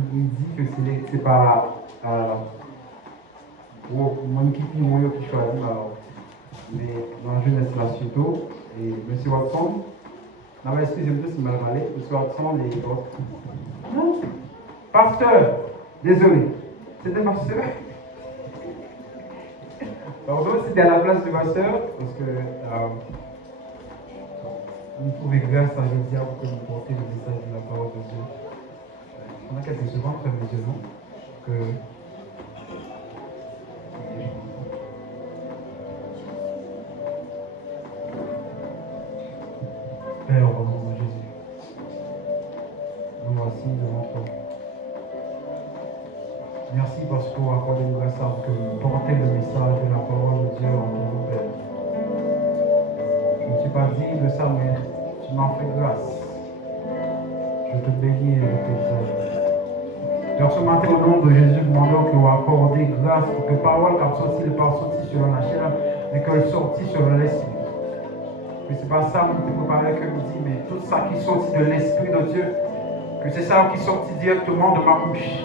Il dit que c'est pas mon équipe qui choisit, mais dans la jeunesse là surtout, et M. Watson, excusez-moi si mal parlé, M. Watson, les autres. Non, pasteur, désolé, c'était pasteur. Pardon, c'était à la place du pasteur, parce que vous trouvez grâce à Jésus pour que vous portez le message de la parole de Dieu. On a quelques secondes, frère musulman, que Père, au nom de Jésus, nous voici devant toi. Merci parce que vous accordez une grâce à que vous portez le message de la parole de Dieu en nous, Père. Je ne suis pas digne de ça, mais tu m'en fais grâce. Je te bénis et je t'exalte. Donc ce matin, au nom de Jésus, demandons que vous accordez grâce pour que parole qui sorti n'est pas sortie sur la chair, mais qu'elle sortit sur l'esprit. Que ce n'est pas ça que vous préparez que vous dites, mais tout ça qui sortit de l'esprit de Dieu, que c'est ça qui sortit directement de ma bouche.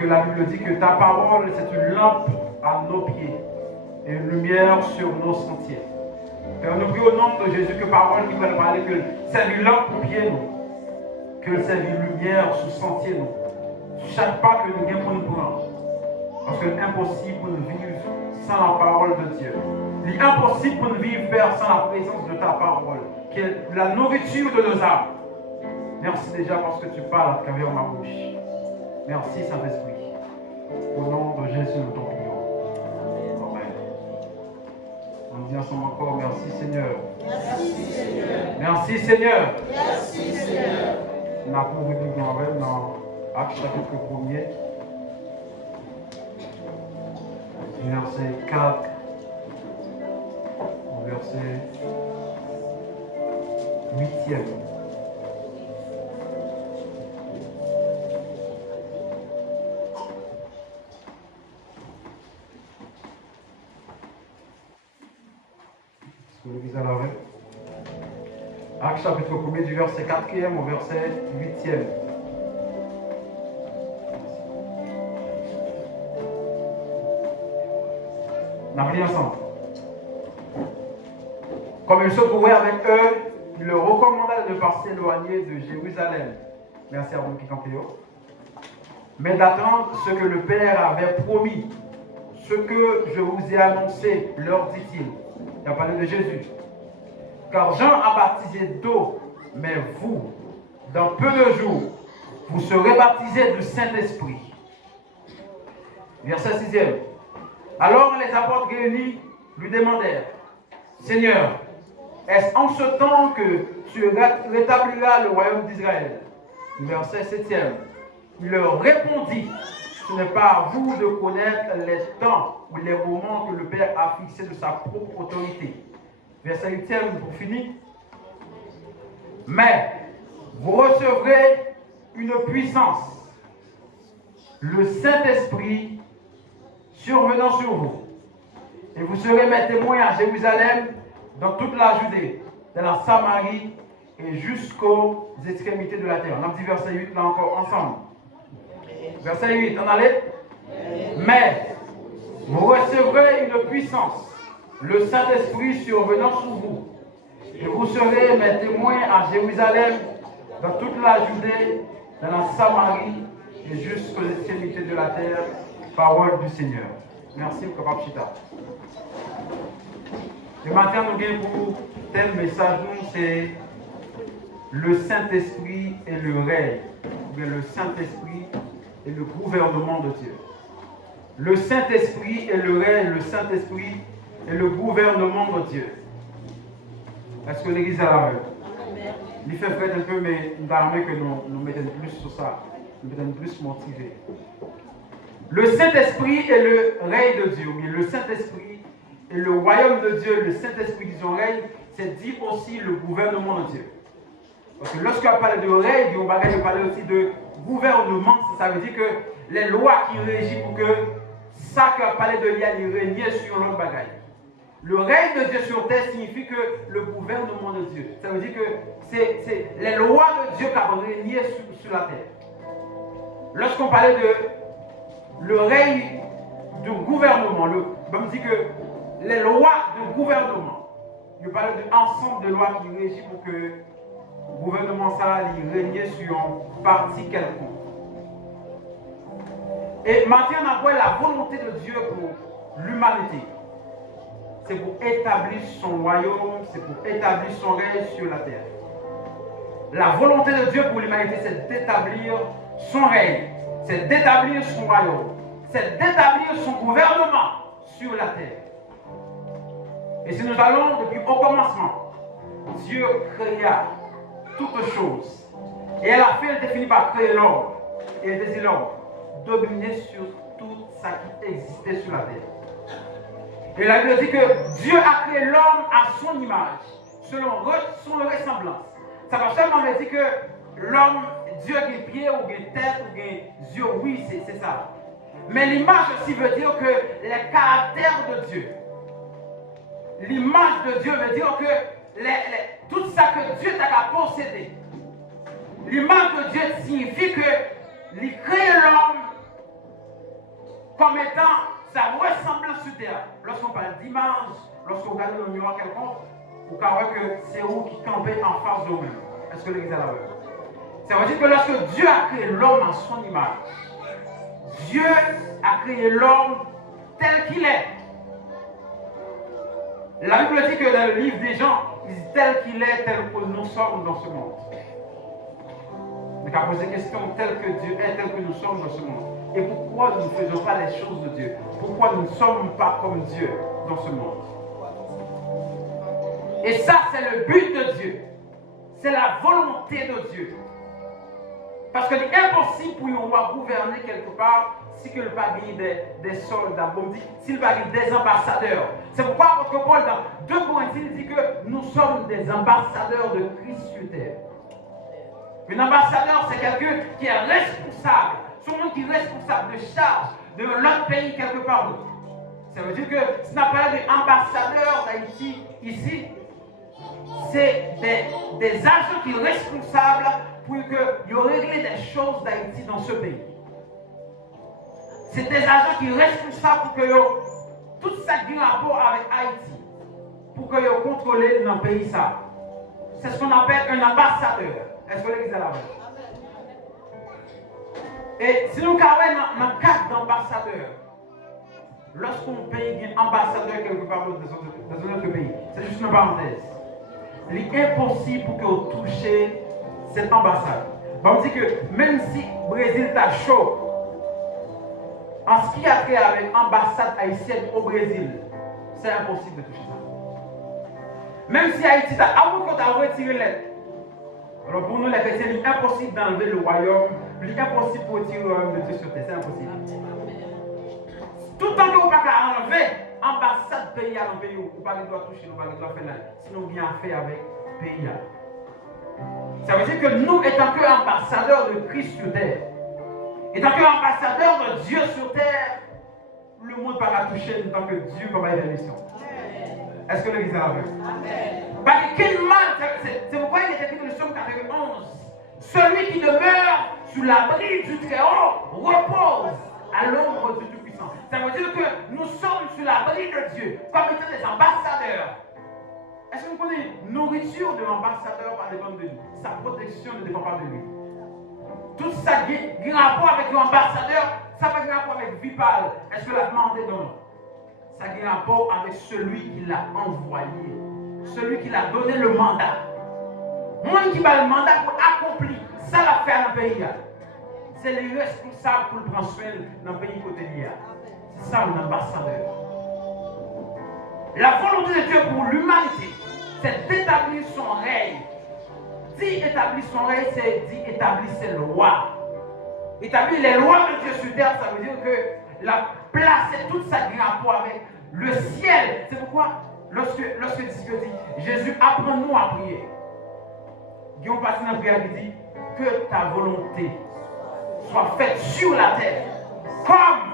Que la Bible dit que ta parole, c'est une lampe à nos pieds et une lumière sur nos sentiers. Père, nous prions au nom de Jésus que parole qui va parler, que c'est une lampe aux pieds, nous. Que c'est une lumière sur sentier, nous. Chaque pas que nous gagnons, nous prenons. Parce que c'est impossible pour nous vivre sans la parole de Dieu. Il est impossible pour nous vivre, Père, sans la présence de ta parole, qui est la nourriture de nos âmes. Merci déjà parce que tu parles à travers ma bouche. Merci, Saint-Esprit. Au nom de Jésus, nous t'en prions. Amen. On dit ensemble encore, merci Seigneur. Merci Seigneur. Merci Seigneur. Merci Seigneur. On a pour vous dans Actes chapitre 1er, verset 4, au verset 8e. L'église à l'arrêt. Actes chapitre 1er du verset 4e au verset 8e. On a pris ensemble. Comme il se trouvait avec eux, il leur recommanda de ne pas s'éloigner de Jérusalem. Merci à vous qui campez. Mais d'attendre ce que le Père avait promis. Ce que je vous ai annoncé, leur dit-il. Il a parlé de Jésus. Car Jean a baptisé d'eau, mais vous, dans peu de jours, vous serez baptisés du Saint-Esprit. Verset 6e. Alors les apôtres réunis lui demandèrent, Seigneur, est-ce en ce temps que tu rétabliras le royaume d'Israël? Verset 7e. Il leur répondit, ce n'est pas à vous de connaître les temps ou les moments que le Père a fixés de sa propre autorité. Verset 8e pour finir. Mais vous recevrez une puissance, le Saint-Esprit survenant sur vous. Et vous serez mes témoins à Jérusalem, dans toute la Judée, dans la Samarie et jusqu'aux extrémités de la terre. On a dit verset 8 là encore ensemble. Verset 8, on allait. Mais vous recevrez une puissance, le Saint-Esprit survenant sur vous. Et vous serez mes témoins à Jérusalem, dans toute la Judée, dans la Samarie et jusqu'aux extrémités de la terre. Parole du Seigneur. Merci, Papa Chita. Le matin, nous avons pour tel message, c'est le Saint-Esprit et le règne. Ou bien le Saint-Esprit et le gouvernement de Dieu. Le Saint-Esprit et le règne, le Saint-Esprit et le gouvernement de Dieu. Est-ce que l'Église a la règle? Il fait près un peu, mais nous avons que nous mettons plus sur ça. Nous mettons plus motivés. Le Saint-Esprit est le règne de Dieu. Mais le Saint-Esprit est le royaume de Dieu. Le Saint-Esprit, disons règne, c'est dit aussi le gouvernement de Dieu. Parce que lorsqu'on parle de règne, on va parler aussi de gouvernement. Ça veut dire que les lois qui régissent pour que ça qu'on parlait de l'IA, il régnait sur l'autre bagaille. Le règne de Dieu sur terre signifie que le gouvernement de Dieu. Ça veut dire que c'est les lois de Dieu qui ont régné sur la terre. lorsqu'on parlait de le règne du gouvernement, on dit que les lois de gouvernement, je parle de ensemble de lois qui régissent pour que le gouvernement ça règne sur une partie quelconque. Et maintenant, on voit la volonté de Dieu pour l'humanité. C'est pour établir son royaume, c'est pour établir son règne sur la terre. La volonté de Dieu pour l'humanité, c'est d'établir son règne, c'est d'établir son royaume, c'est d'établir son gouvernement sur la terre. Et si nous allons depuis au commencement, Dieu créa toutes choses. Et à la fin, il définit par créer l'homme. Et il désire l'homme dominer sur tout ça qui existait sur la terre. Et la Bible dit que Dieu a créé l'homme à son image, selon son ressemblance. Ça va seulement dire que l'homme, Dieu a des pieds ou des têtes ou des yeux, oui, c'est ça. Mais l'image aussi veut dire que les caractères de Dieu, l'image de Dieu veut dire que tout ça que Dieu t'a possédé, l'image de Dieu signifie que il crée l'homme comme étant sa ressemblance sur terre. Lorsqu'on parle d'image, lorsqu'on regarde dans le miroir quelconque, vous savez que c'est où qui campait en face de nous-mêmes. Est-ce que l'église est là? Ça veut dire que lorsque Dieu a créé l'homme à son image, Dieu a créé l'homme tel qu'il est. La Bible dit que dans le livre des gens, il dit tel qu'il est, tel que nous sommes dans ce monde. Donc à poser la question, tel que Dieu est, tel que nous sommes dans ce monde. Et pourquoi nous ne faisons pas les choses de Dieu? Pourquoi nous ne sommes pas comme Dieu dans ce monde? Et ça, c'est le but de Dieu. C'est la volonté de Dieu. Parce que c'est impossible pour un roi gouverner quelque part si il n'y a pas des soldats, s'il n'y a pas des ambassadeurs. C'est pourquoi apôtre Paul, dans 2 Corinthiens, dit que nous sommes des ambassadeurs de Christ sur terre. Un ambassadeur, c'est quelqu'un qui est responsable. C'est un monde qui est responsable de charge de l'autre pays quelque part d'autre. Ça veut dire que ce n'est pas d'ambassadeur d'Haïti ici. C'est des agents qui sont responsables pour qu'ils règlent des choses d'Haïti dans ce pays. C'est des agents qui sont responsables pour que tout ça qui a rapport avec Haïti, pour qu'ils contrôlent dans le pays ça. C'est ce qu'on appelle un ambassadeur. Est-ce que l'église est là? Et si nous regardons dans le cadre d'ambassadeur, lorsqu'on paye un ambassadeur quelque part dans un autre pays, c'est juste une parenthèse. Il est impossible pour que vous touchiez cette ambassade. On dit que même si le Brésil est chaud, en ce qui a trait avec l'ambassade haïtienne au Brésil, c'est impossible de toucher ça. Même si Haïti a retiré l'aide. Alors pour nous les chrétiens, il est impossible d'enlever le royaume, il est impossible pour retirer le royaume de Dieu sur terre, c'est impossible. Tout le temps que vous ne pouvez pas enlever l'ambassade pays à un pays où vous ne pouvez pas toucher, vous ne pouvez pas faire là, sinon vous bien fait avec le pays. Ça veut dire que nous, étant qu'ambassadeurs de Christ sur terre, étant qu'ambassadeurs de Dieu sur terre, le monde ne peut pas toucher en tant que Dieu comme une mission. Est-ce que l'église est là? Parce que quel mal, c'est pourquoi il est écrit dans le psaume 91. Celui qui demeure sous l'abri du Très-Haut repose à l'ombre du Tout-Puissant. Ça veut dire que nous sommes sous l'abri de Dieu, comme étant des ambassadeurs. Est-ce que vous connaissez la nourriture de l'ambassadeur par dépend de nous? Sa protection ne dépend pas de lui. Tout ça qui a rapport avec l'ambassadeur, ça va avoir rapport avec Vipal. Est-ce que la demande est non? Ça a rapport avec celui qui l'a envoyé, celui qui l'a donné le mandat. Moi qui a le mandat pour accomplir ça l'a fait dans le pays. C'est le responsable pour le prendre soin dans le pays côté lié. C'est ça un ambassadeur. La volonté de Dieu pour l'humanité, c'est d'établir son règne. Dit établir son règne, c'est dit établir ses lois. Établir les lois de Dieu sur terre, ça veut dire que la placer toute sa vie en rapport avec le ciel. C'est pourquoi, lorsque Dieu dit, Jésus, apprends-nous à prier. Guillaume passe dans la prière qui dit, que ta volonté soit faite sur la terre, comme,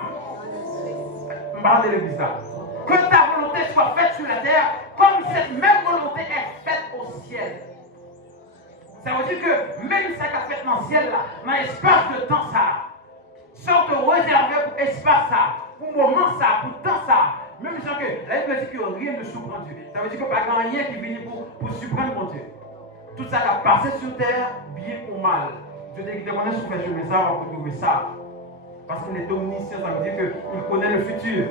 je parle de l'église là, que ta volonté soit faite sur la terre, comme cette même volonté est faite au ciel. Ça veut dire que même ça qu'a fait dans le ciel là, dans l'espace de temps ça, espace ça, pour moment ça, pour temps ça. Même si la Bible dit que rien ne surprend Dieu. Ça veut dire que pas grand rien qui vient pour surprendre mon Dieu. Tout ça qui a passé sur terre, bien ou mal. Dieu te connaît sur le chemin, ça va pour trouver ça. Parce qu'il est omniscient, ça veut dire qu'il connaît le futur.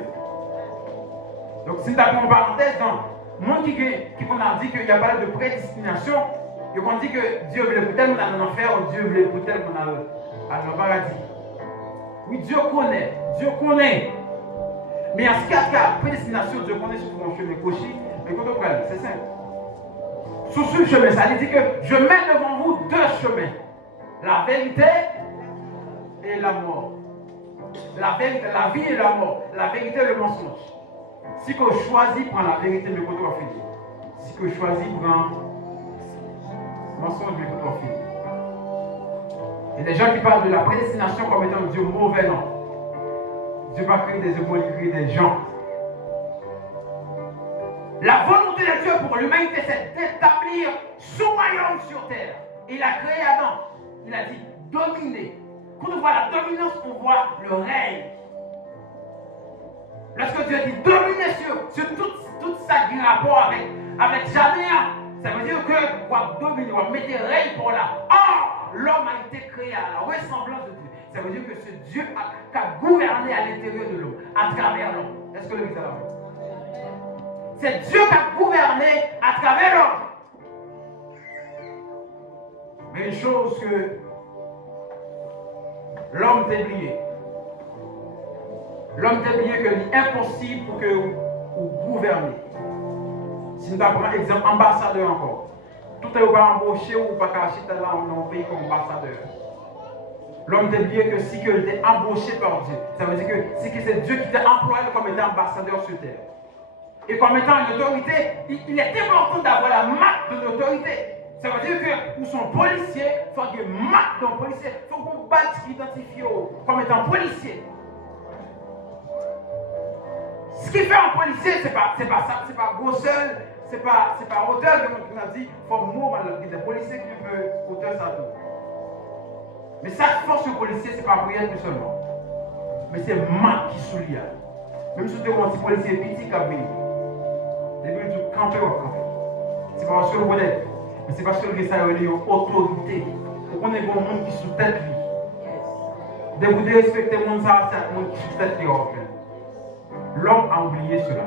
Donc si tu as pris une parenthèse, dans le monde qui a dit qu'il n'y a pas de prédestination, et qu'on dit que Dieu voulait pour tel monde aller en enfer, ou Dieu voulait pour tel monde aller au paradis. Oui, Dieu connaît. Mais en ce cas de prédestination, Dieu connaît sur mon chemin coché. Mais quand on prend, c'est simple. Sur ce chemin, ça veut dire que je mets devant vous deux chemins. La vérité et la mort. La vie et la mort. La vérité et le mensonge. Si qu'on choisit prendre la vérité, mais qu'on doit finir. Si qu'on choisit prendre le mensonge, mais qu'on doit finir. Il y a des gens qui parlent de la prédestination comme étant Dieu mauvais, non. Dieu va créer des émois, il crée des gens. La volonté de Dieu pour l'humanité, c'est d'établir son royaume sur terre. Il a créé Adam. Il a dit dominer. Quand on voit la dominance, on voit le règne. Lorsque Dieu dit dominer sur tout ça qui a rapport avec jamais, ça veut dire que on va dominer, on va mettre règne pour là. Or, l'homme a été créé à la ressemblance de Dieu. Ça veut dire que ce Dieu qui a gouverné à l'intérieur de l'homme, à travers l'homme. Est-ce que le message est c'est Dieu qui a gouverné à travers l'homme. Mais une chose que l'homme t'a oublié. L'homme t'a oublié que c'est impossible pour que vous gouvernez. Si nous avons un exemple, ambassadeur encore. Tout est pas embauché ou pas caché dans un pays comme ambassadeur. L'homme t'a oublié que si il était embauché par Dieu, ça veut dire que c'est Dieu qui t'a employé comme étant ambassadeur sur terre. Et comme étant une autorité, il est important d'avoir la marque de l'autorité. Ça veut dire que pour son policier, il faut qu'il y ait une marque d'un policier. Il faut qu'on batte qui identifie comme étant policier. Ce qui fait un policier, c'est pas ça, c'est pas grosseur, c'est pas hauteur. On a dit, il faut un mot, il y a des policiers qui peuvent hauteur ça tout. Mais ça qui force le policier, c'est pas prière seulement. Mais c'est marque qui soulie. Même si tu es un petit policier petit qui a venu. Depuis que tu campes, c'est pas parce que vous connaissez, mais c'est parce que ça a une autorité. Vous connaissez un monde qui est sous tête lui. De vous respecter le monde, c'est un monde qui est sous tête lui. L'homme a oublié cela.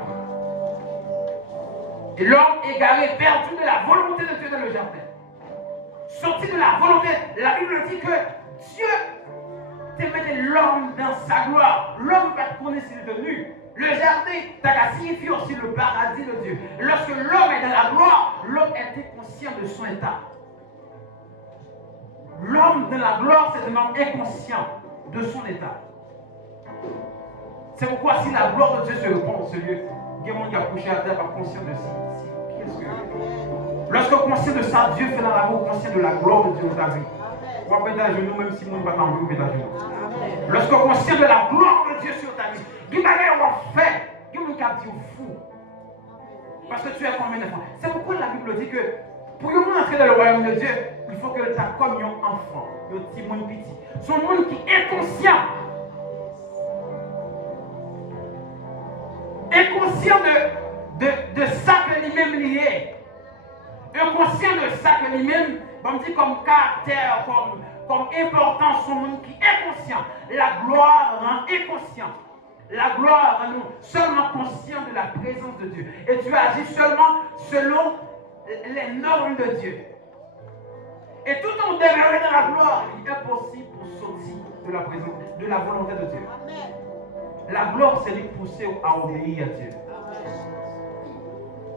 Et l'homme égaré, perdu de la volonté de Dieu dans le jardin. Sorti de la volonté, la Bible dit que Dieu te mettait l'homme dans sa gloire. L'homme va te connaître s'il est nu. Le jardin, ça signifie aussi le paradis de Dieu. Lorsque l'homme est dans la gloire, l'homme était conscient de son état. L'homme dans la gloire, c'est un homme inconscient de son état. C'est pourquoi si la gloire de Dieu se répand dans ce lieu, il y a des gens qui a couché à terre par conscient de ça. Qu'est-ce que lorsque conscient de ça, Dieu fait dans l'amour conscient de la gloire de Dieu dans ta vie. On va mettre à genoux, même si le monde va t'enlever, on va mettre à genoux. Lorsque conscient de la gloire de Dieu sur ta vie, il va y avoir fait, il va y dire fou. Parce que tu es comme un enfant. C'est pourquoi la Bible dit que pour que nous entrer dans le royaume de Dieu, il faut que tu aies comme un enfant, un petit monde petit. Son monde qui est conscient. Inconscient de ça que lui-même lié. Inconscient de ça que lui-même, on dit comme caractère, comme importance, son monde qui est conscient. La gloire rend inconscient. La gloire rend nous seulement conscients de la présence de Dieu. Et tu agis seulement selon les normes de Dieu. Et tout en demeurant dans la gloire, il est impossible pour sortir de la présence, de la volonté de Dieu. Amen. La gloire, c'est lui pousser à obéir à Dieu.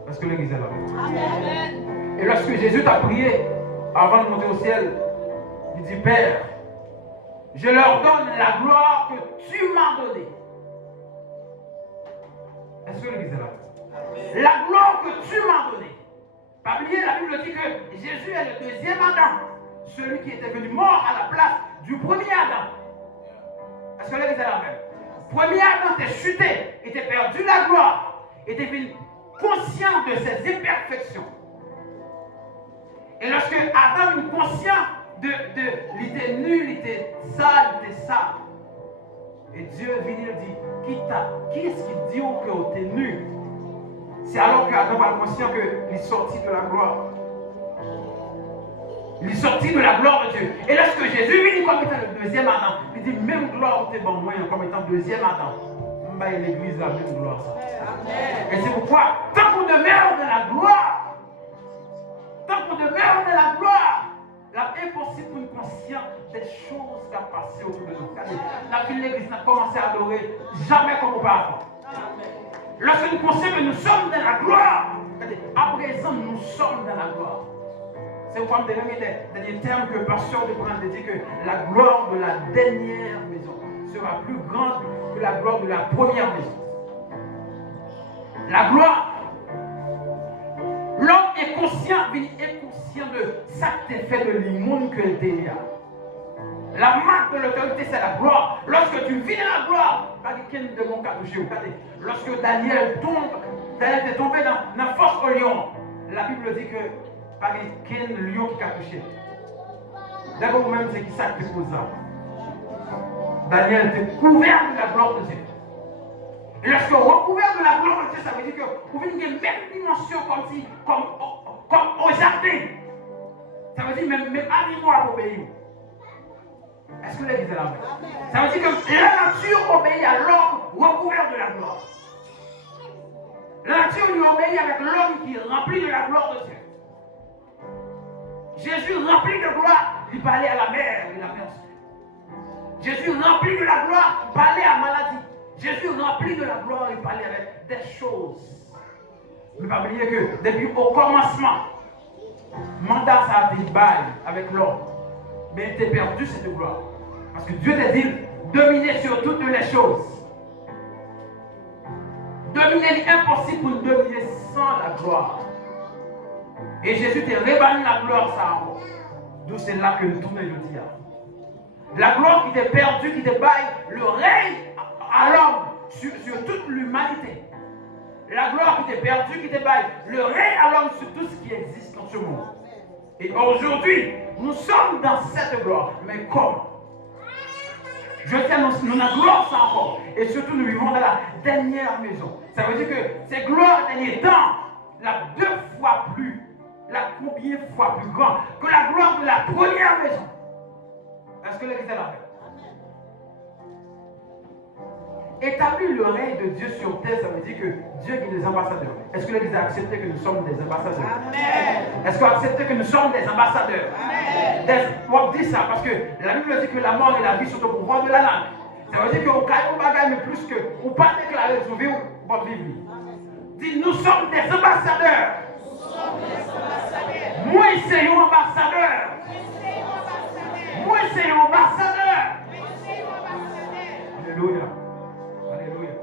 Parce que l'église est là. Amen. Et lorsque Jésus t'a prié, avant de monter au ciel, il dit, Père, je leur donne la gloire que tu m'as donnée. Est-ce que l'église est là? Amen. La gloire que tu m'as donnée. Pas oublier, la Bible dit que Jésus est le deuxième Adam. Celui qui était venu mort à la place du premier Adam. Est-ce que l'église est là? Premier Adam était chuté, était perdu la gloire, était devenu conscient de ses imperfections. Et lorsque Adam est conscient il était nul, il était sale, il était sale. Et Dieu vient et dit, qui est-ce qui dit que tu es nu? C'est alors qu'Adam va être conscient qu'il est sorti de la gloire. Il est sorti de la gloire de Dieu. Et lorsque Jésus vient comme étant le deuxième Adam, il dit, même gloire t'es bon moi comme étant l'église la même gloire. Et c'est pourquoi, tant qu'on demeure dans la gloire, c'est impossible pour nous conscients des choses qui ont passé autour de nous. La vie de l'église n'a commencé à adorer jamais comme auparavant. Lorsque nous pensons que nous sommes dans la gloire, à présent nous sommes dans la gloire. C'est pourquoi je vais des termes que le pasteur de Brand dit que la gloire de la dernière maison sera plus grande que la gloire de la première maison. La gloire, l'homme est conscient de ça qui est fait de l'immonde que était là. La marque de l'autorité, c'est la gloire. Lorsque tu vis dans la gloire, pas quelqu'un de mon cas touché. Lorsque Daniel est tombé dans la force au lion, la Bible dit que pas quelqu'un de lion qui a touché. D'abord, vous-même, c'est qui ça qui pose ça. Daniel était couvert de la gloire de Dieu. Et lorsque recouvert de la gloire de Dieu, ça veut dire que vous venez une même dimension comme au jardin. Ça veut dire même animaux à obéir. Est-ce que l'église est là? Ça veut dire que la nature obéit à l'homme recouvert de la gloire. La nature lui obéit avec l'homme qui est rempli de la gloire de Dieu. Jésus rempli de gloire, il parlait à la mer et la mer. Jésus rempli de la gloire, il parlait à maladie. Jésus rempli de la gloire, il parlait avec des choses. Ne pas oublier que depuis au commencement, mandat ça a été bail avec l'homme. Mais tu as perdu cette gloire. Parce que Dieu t'a dit dominer sur toutes les choses. Dominer est impossible pour nous dominer sans la gloire. Et Jésus t'a rébanni la gloire, ça encore. D'où c'est là que nous tournons aujourd'hui. La gloire qui t'est perdue, qui te baille le règne à l'homme sur toute l'humanité. La gloire qui t'est perdue, qui te baille le règne à l'homme sur tout ce qui existe dans ce monde. Et aujourd'hui, nous sommes dans cette gloire. Mais comment? Je tiens, nous avons gloire ça encore. Et surtout, nous vivons dans la dernière maison. Ça veut dire que ces gloires dernier temps, la 2 fois plus, la combien de fois plus grande que la gloire de la première maison. Est-ce que l'église est là? Établir le règne de Dieu sur terre, ça veut dire que Dieu est des ambassadeurs. Est-ce que l'Église a accepté que nous sommes des ambassadeurs? Amen. Est-ce qu'on a accepté que nous sommes des ambassadeurs? Amen. On dit ça parce que la Bible dit que la mort et la vie sont au pouvoir de la langue. Ça veut dire qu'on ne bagaille mais plus que on ne peut pas déclarer son vie ou pas vivre. Dit nous sommes des ambassadeurs. Moi c'est un ambassadeur. Moi c'est un ambassadeur. Alléluia. Alléluia.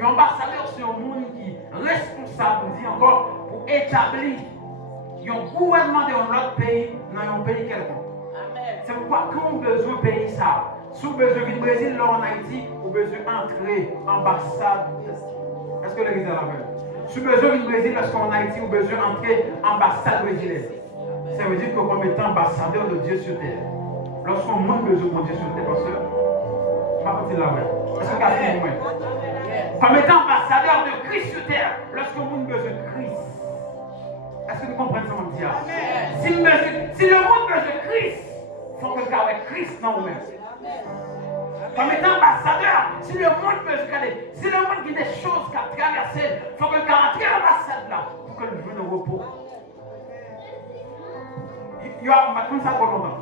Un ambassadeur, c'est un monde qui est responsable, dit encore, pour établir un gouvernement de notre pays dans un pays quelconque. C'est pourquoi, quand on a besoin de pays ça, si on a besoin du Brésil, là en Haïti, on a besoin d'entrer ambassade. Est-ce que l'église est la même? Si on a besoin du Brésil, lorsqu'on est en Haïti, on a besoin d'entrer ambassade brésilienne. Ça veut dire que comme étant ambassadeur de Dieu sur terre. Lorsqu'on a besoin de Dieu sur terre, pasteur, pas quand il la même. Est-ce que vous avez compris? Comme étant ambassadeur de Christ sur terre, lorsqu'on a besoin de Christ. Est-ce que vous comprenez ce qu'on dit? Si le monde a besoin de Christ, il faut que le avec Christ dans nous-mêmes. Comme étant ambassadeur, si le monde peut se garder, si le monde qui a des choses qu'à traverser, il faut que le gars entre l'ambassade là pour que le jour de repos. On va comme ça pour longtemps.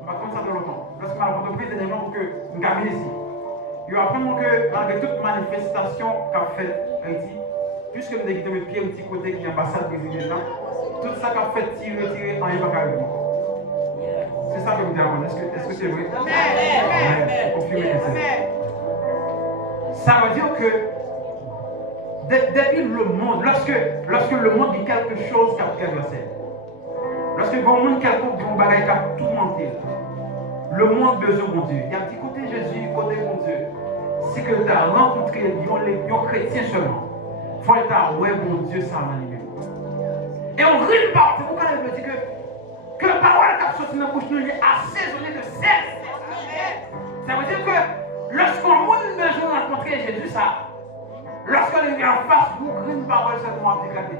On va comme ça pour longtemps. Lorsqu'on a entreprise dernièrement pour que nous gagnons ici. Il y a vraiment que malgré toute manifestation qu'a fait Haïti, puisque nous avons quitté le pied au petit côté qui est l'ambassade brésilienne, tout ça qu'a fait tirer en évacuation. C'est ça que vous dites. Est-ce que c'est vrai? Amen. Confirmez que c'est. Ça veut dire que depuis le monde, lorsque le monde dit quelque chose qui a traversé, lorsque le monde quelconque dit un bagage qui a tout menté, le monde besoin de Dieu. Il y a un petit côté Jésus, côté mon Dieu. C'est que tu as rencontré les chrétiens seulement. Il faut être ouais, mon Dieu, ça m'a animé. Et on rit de part. C'est pourquoi je me dis que la parole qui a sorti dans la bouche nous est assaisonnée de sel. Ça veut dire que parole seulement à décaler.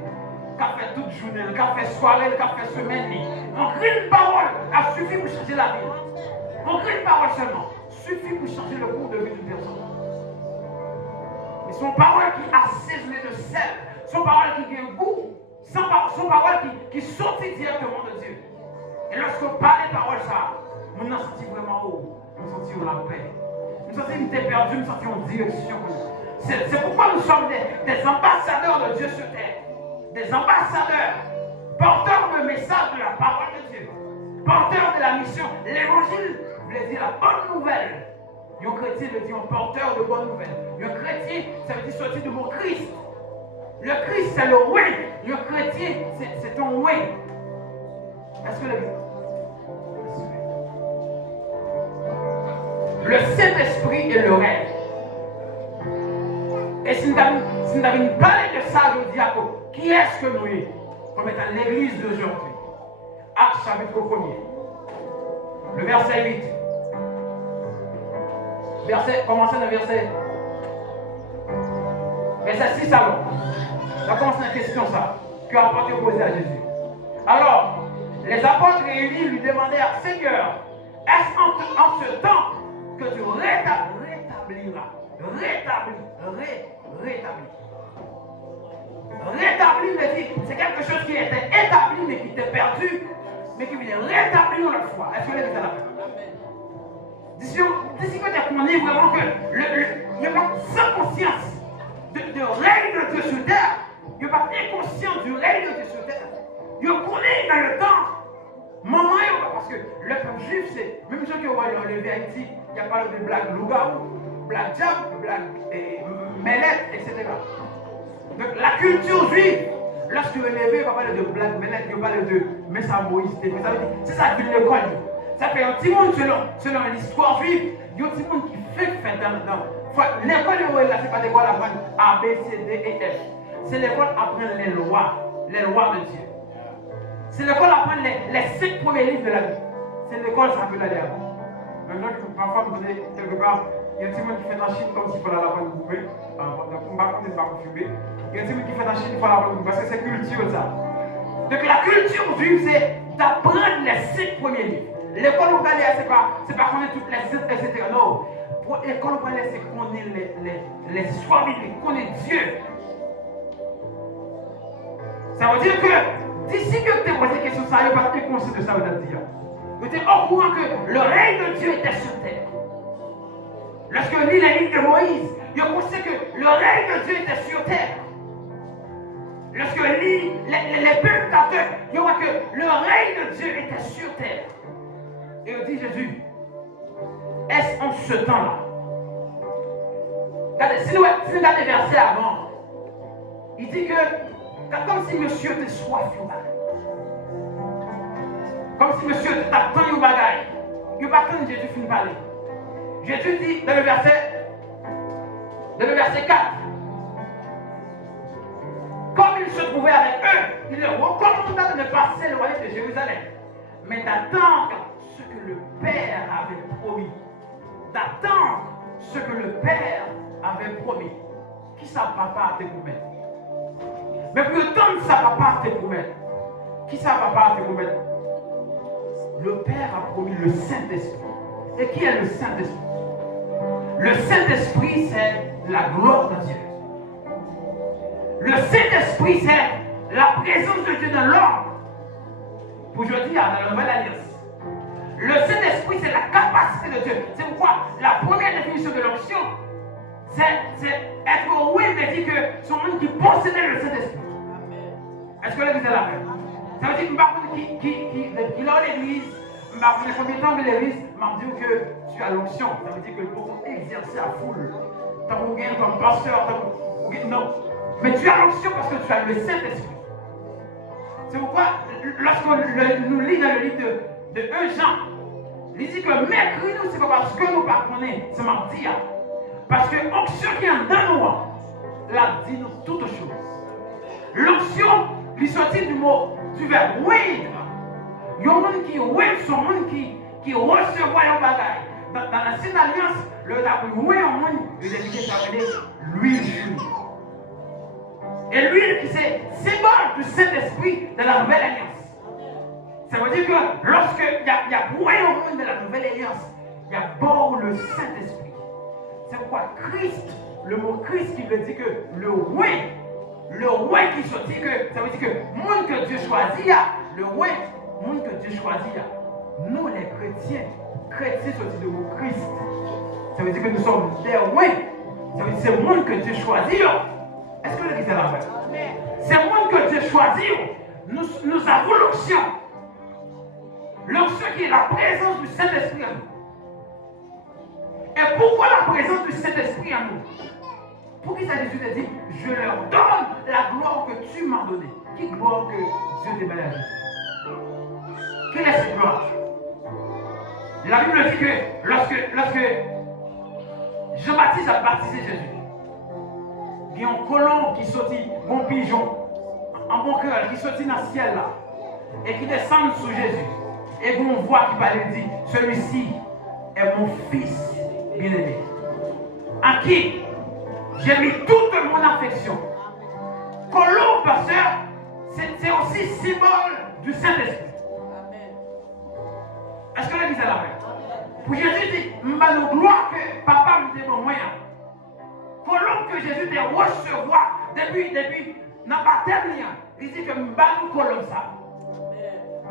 Qu'a fait toute journée, qu'a fait soirée, qu'a fait semaine. On crée une parole a suffi pour changer la vie. On crée une parole seulement suffit pour changer le cours de vie d'une personne. Et son parole qui a assaisonné de sel, son parole qui a un goût, son parole qui sortit directement de Dieu. Et lorsqu'on parle de parole, ça, on en sentit vraiment haut, on sentit la paix. Nous sentions une était perdue, nous sentions en direction. C'est pourquoi nous sommes des ambassadeurs de Dieu sur terre. Des ambassadeurs, porteurs de message de la parole de Dieu, porteurs de la mission. L'évangile veut dire la bonne nouvelle. Un chrétien veut dire un porteur de bonnes nouvelles. Un chrétien, ça veut dire sortir du mot Christ. Le Christ, c'est le oui. Le chrétien, c'est ton oui. Est-ce que le Saint-Esprit est le rêve. Et si nous avons parlé de ça, je dis à vous, qui est-ce que nous sommes comme étant l'église d'aujourd'hui? Actes chapitre 1er, le verset 8. Commencez le verset 6 alors. Ça commence une question ça, que l'apôtre posé à Jésus. Alors, les apôtres réunis lui demandèrent, Seigneur, est-ce en ce temps que tu rétabliras? Rétablir veut dire, c'est quelque chose qui était établi mais qui était perdu, mais qui vient rétablir la foi. Est-ce que les gens là? D'ici que qu'on est vraiment que il n'y a pas sans conscience de règne de Dieu sur terre. Il n'y a pas inconscient du règne de Dieu sur terre. Il connaît dans le temps. Maman, parce que le peuple juif, c'est même ceux qui ont enlevé Haïti, il n'y a pas de blague loup-garou, blague diable, blague mêlette, etc. Donc la culture juive, lorsque vous élevez, il va parler de blague mêlette, il va parler de Messa Moïse. C'est ça qui l'école. Ça fait un petit monde selon l'histoire juive, il y a un petit monde qui fait dans l'école, là, ce n'est pas l'école apprendre A, B, C, D et F. C'est l'école apprendre les lois de Dieu. C'est l'école apprendre les 5 premiers livres de la Bible. C'est l'école, ça peut l'aller avant. Maintenant, parfois, vous avez quelque part, il y a un petit monde qui fait dans la Chine comme s'il fallait l'apprendre à couper. On va pas fumer. Il y a un petit monde qui fait dans la Chine, il faut l'apprendre à couper. Parce que c'est culture, ça. Donc la culture juive, c'est d'apprendre les 5 premiers livres. L'école au Galère, c'est pas connaître toutes les cités, etc. Non. L'école au Galère, c'est connaître les histoires bibliques, connaître Dieu. Ça veut dire que d'ici que tu as posé question, ça n'est pas conscient de ça, vous allez dire. Vous êtes au courant que le règne de Dieu était sur terre. Lorsque on lit la livre de Moïse, il conscient que le règne de Dieu était sur terre. Lorsque on lit les Pentateuques, il voit que le règne de Dieu était sur terre. Et on dit Jésus, est-ce en ce temps-là? Si nous regardons les versets avant, il dit que, comme si monsieur était soif, comme si monsieur était attendu au bagaille, il n'y a pas quand Jésus finit de parler. Jésus dit dans le verset 4, comme il se trouvait avec eux, il leur recommanda de ne pas s'éloigner de Jérusalem, mais d'attendre ce que le Père avait promis. D'attendre ce que le Père avait promis. Qui ça papa te promettre? Mais pour attendre ça papa te promettre. Qui ça papa te promettre? Le Père a promis le Saint-Esprit. Et qui est le Saint-Esprit? Le Saint-Esprit, c'est la gloire de Dieu. Le Saint-Esprit, c'est la présence de Dieu dans l'homme. Pour aujourd'hui, dans la Nouvelle Alliance. Le Saint-Esprit, c'est la capacité de Dieu. C'est pourquoi la première définition de l'onction, c'est être oui, mais dit que c'est un monde qui possédait le Saint-Esprit. Est-ce que l'église est là? Ça veut dire que qui est dans l'église, les premiers temps de l'église, m'a dit que tu as l'onction. Ça veut dire que pour exercer à foule, tu as gagné comme pasteur, non. Mais tu as l'onction parce que tu as le Saint-Esprit. C'est pourquoi, lorsqu'on nous lit dans le livre de 1 Jean, il dit que mercredi, c'est pas parce que nous ne connaissons, c'est mardi. Parce que l'onction qui est dans nous, là, dit nous toutes choses. L'onction, il sortit du mot, du verbe oui. Il y a un monde qui oui, c'est un monde qui recevoir un bagage. Dans l'ancienne alliance, le oui, un monde, il est dit que ça veut dire l'huile. Et l'huile qui c'est symbole du Saint-Esprit de la nouvelle alliance. Ça veut dire que lorsque il y a royaume de la nouvelle alliance, il y a bord le Saint-Esprit. C'est pourquoi Christ, le mot Christ qui veut dire que le roi qui sortit, que ça veut dire que le monde que Dieu choisit, le roi, le monde que Dieu choisit, nous les chrétiens sortis de mot Christ. Ça veut dire que nous sommes des rois. Ça veut dire que c'est le monde que Dieu choisit. Est-ce que l'église est là? C'est le monde que Dieu choisit. Nous avons l'onction. L'onction qui est la présence du Saint-Esprit en nous. Et pourquoi la présence du Saint-Esprit en nous? Pour qui ça Jésus t'a dit, je leur donne la gloire que tu m'as donnée. Quelle gloire que Dieu t'a donné à Jésus? Quelle est cette gloire? La Bible dit que lorsque Jean-Baptiste a baptisé Jésus, il y a un colombe qui sortit, un pigeon, un bon cœur qui sortit dans le ciel là, et qui descend sous Jésus. Et on voit qui parlait dit, celui-ci est mon fils bien-aimé, en qui j'ai mis toute mon affection. Colombe, pasteur, c'est aussi symbole du Saint-Esprit. Est-ce que l'église est là? Pour Jésus dit, m'a nous gloire que papa me dit mon moyen. Colombe que Jésus te recevoir depuis dans le baptême, il dit que m'a nous colombe ça.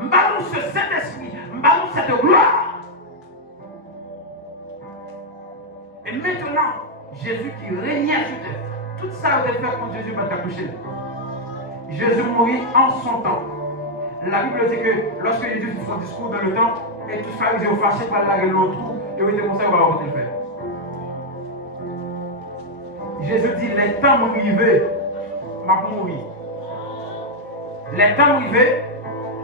M'a nous ce Saint-Esprit, m'a nous cette gloire. Et maintenant, Jésus qui régnait sur terre. Tout ça a été fait quand Jésus va t'accoucher. Jésus mourit en son temps. La Bible dit que lorsque Jésus fait son discours dans le temple, et tout ça, ils ont fâché par la gueule l'autre, et ils étaient comme ça, ils vont le faire. Jésus dit, les temps m'ont arrivé, m'a mouru. Les temps m'ont arrivé,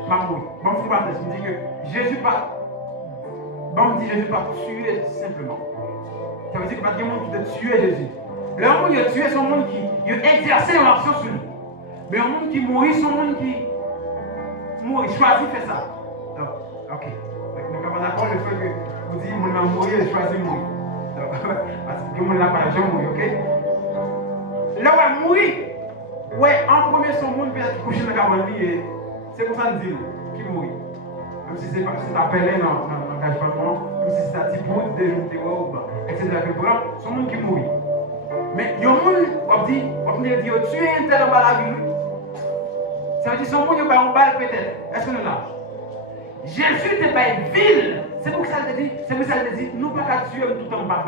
m'a mouru. Bon, je me dis que Jésus pas. Bon, me dit Jésus pas tuer simplement. Ça veut dire que pas de monde qui te tuer Jésus. Le monde qui a tué, c'est un monde qui a exercé une action sur nous. Mais un monde qui mourit, c'est un monde qui mourit, choisit faire ça. Donc, ok. Donc, on a d'accord le fait que vous dites, mon va mourir, choisit mourir. Donc, parce que mon n'a pas jamais mourir, ok? Là où elle mourit, ouais, en premier, son monde peut être couché dans la cabane, c'est comme ça qu'on dit, qui mourit. Même si c'est appelé dans le cachement, même si c'est un petit bout de jours, etc. Son monde qui mourit. Mais il y a un monde, on dit, tu es un tel en bas la vie. Ça veut dire son monde, il y a un balle peut-être. Est-ce que nous là? Jésus te pas une ville. C'est pour ça qu'il dit, nous ne pouvons pas tuer tout en bas.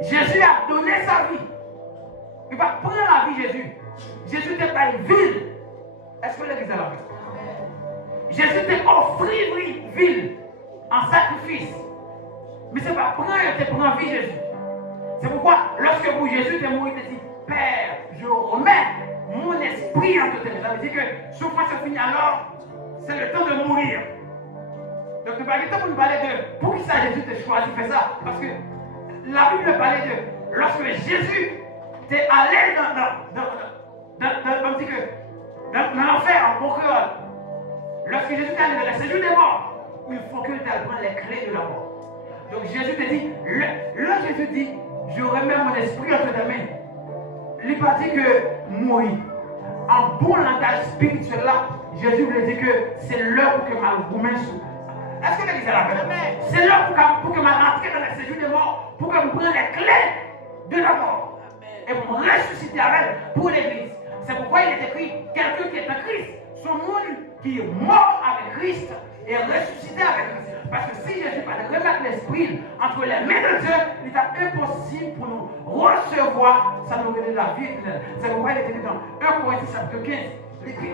Jésus a donné sa vie. Il va prendre la vie Jésus. Jésus te pas une ville. Est-ce que l'église est là? Jésus t'a offert une ville en sacrifice. Mais ce n'est pas prendre vie Jésus. C'est pourquoi, lorsque vous Jésus t'es mort, il te dit, Père, je remets mon esprit entre tes mains. Ça veut dire que souffrance se finit alors, c'est le temps de mourir. Donc, il n'y a pas de temps pour nous parler de pour qui ça Jésus t'a choisi de faire ça. Parce que la Bible parlait de lorsque Jésus t'est allé dans l'enfer, en bon cœur. Lorsque Jésus est allé dans le séjour des morts, il faut que tu prennes les clés de la mort. Donc Jésus te dit, là Jésus dit, je remets mon esprit entre tes mains. Il n'a pas dit que mourir. En bon langage spirituel là, Jésus voulait dire que c'est l'heure pour que ma gourmand sous. Est-ce que l'église est là? C'est l'heure pour que ma rentrée dans le séjour des morts, pour que je prenne les clés de la mort. Et pour me ressusciter avec pour l'église. C'est pourquoi il est écrit, quelqu'un qui est en Christ, son monde qui est mort avec Christ et ressuscité avec Christ. Parce que si Jésus pas de remettre l'esprit entre les mains de Dieu, il est impossible pour nous recevoir, ça nous donne la vie éternelle. C'est pourquoi il est écrit dans 1 Corinthiens chapitre 15.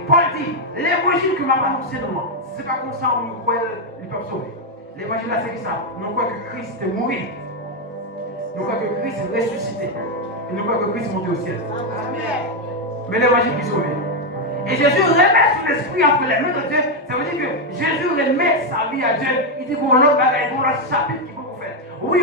Paul dit, l'évangile que m'a annoncé de moi, ce n'est pas comme ça qu'on nous croit qu'ils peuvent sauver. L'évangile là c'est ça. Nous croyons que Christ est mort. Nous croyons que Christ est ressuscité. Et nous croyons que Christ est monté au ciel. Amen. Mais l'évangile qui sauve. Et Jésus remet son esprit entre les mains de Dieu. Ça veut dire que Jésus remet sa vie à Dieu. Il dit qu'on l'a bagaille, qu'on l'a chapitre qui peut vous faire. Oui,